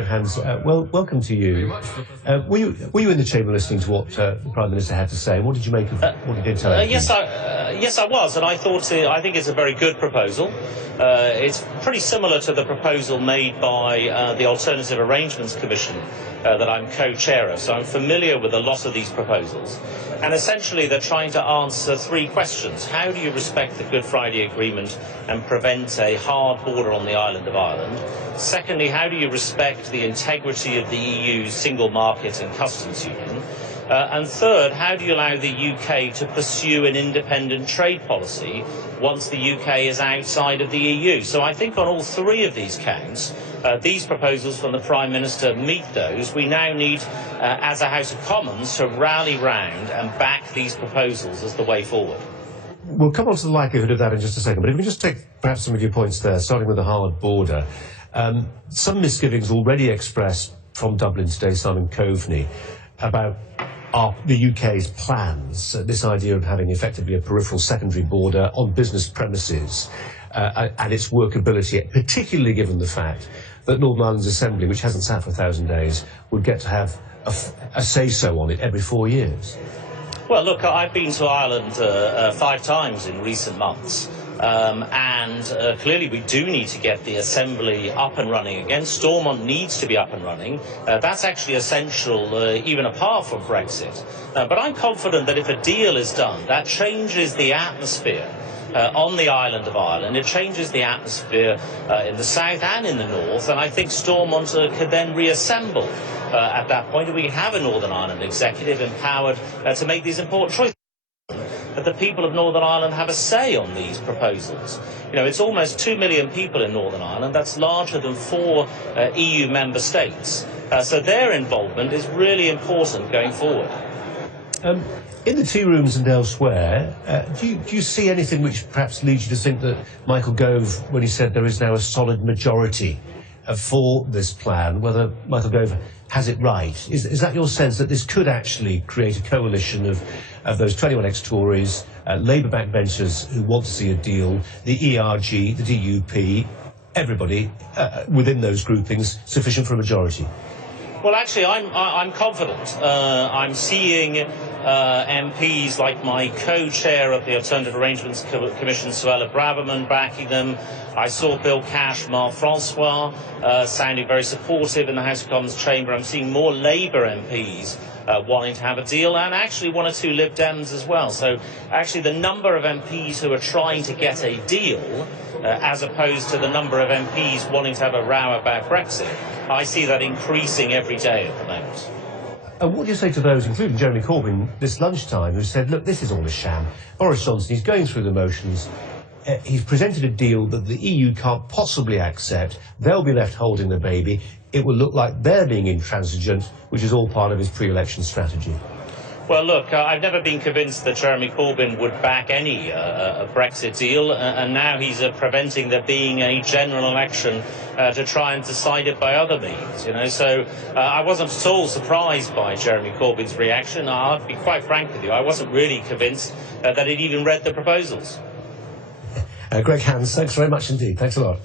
Hans, welcome to you. Were you in the chamber listening to what the Prime Minister had to say? What did you make of what he did tell you? Yes, I was, and I think it's a very good proposal. It's pretty similar to the proposal made by the Alternative Arrangements Commission that I'm co-chair of, so I'm familiar with a lot of these proposals. And essentially they're trying to answer three questions. How do you respect the Good Friday Agreement and prevent a hard border on the island of Ireland? Secondly, how do you respect the integrity of the EU's single market and customs union? And third, how do you allow the UK to pursue an independent trade policy once the UK is outside of the EU? So I think on all three of these counts, these proposals from the Prime Minister meet those. We now need, as a House of Commons, to rally round and back these proposals as the way forward. We'll come on to the likelihood of that in just a second, but if we just take perhaps some of your points there, starting with the hard border. Some misgivings already expressed from Dublin today, Simon Coveney, about the UK's plans, this idea of having effectively a peripheral secondary border on business premises and its workability, particularly given the fact that Northern Ireland's Assembly, which hasn't sat for 1,000 days, would get to have a say-so on it every 4 years. Well, look, I've been to Ireland 5 times in recent months. And clearly we do need to get the Assembly up and running again. Stormont needs to be up and running. That's actually essential even apart from Brexit. But I'm confident that if a deal is done, that changes the atmosphere on the island of Ireland. It changes the atmosphere in the south and in the north, and I think Stormont could then reassemble at that point, and we can have a Northern Ireland executive empowered to make these important choices. That the people of Northern Ireland have a say on these proposals. You know, it's almost 2 million people in Northern Ireland. That's larger than 4 EU member states. So their involvement is really important going forward. In the tea rooms and elsewhere, do you see anything which perhaps leads you to think that Michael Gove, when he said there is now a solid majority for this plan, whether Michael Gove has it right? Is that your sense, that this could actually create a coalition of those 21 ex-Tories, Labour backbenchers who want to see a deal, the ERG, the DUP, everybody within those groupings, sufficient for a majority? Well, actually, I'm confident. I'm seeing MPs like my co-chair of the Alternative Arrangements Commission, Suella Braverman, backing them. I saw Bill Cash, Marc Francois sounding very supportive in the House of Commons chamber. I'm seeing more Labour MPs wanting to have a deal, and actually 1 or 2 Lib Dems as well. So actually the number of MPs who are trying to get a deal, as opposed to the number of MPs wanting to have a row about Brexit, I see that increasing every day at the moment. And what do you say to those, including Jeremy Corbyn, this lunchtime, who said, look, this is all a sham. Boris Johnson, he's going through the motions. He's presented a deal that the EU can't possibly accept. They'll be left holding the baby. It will look like they're being intransigent, which is all part of his pre-election strategy. Well, look, I've never been convinced that Jeremy Corbyn would back any Brexit deal, and now he's preventing there being a general election to try and decide it by other means. You know, so I wasn't at all surprised by Jeremy Corbyn's reaction. I'll be quite frank with you, I wasn't really convinced that he'd even read the proposals. Greg Hans, thanks very much indeed. Thanks a lot.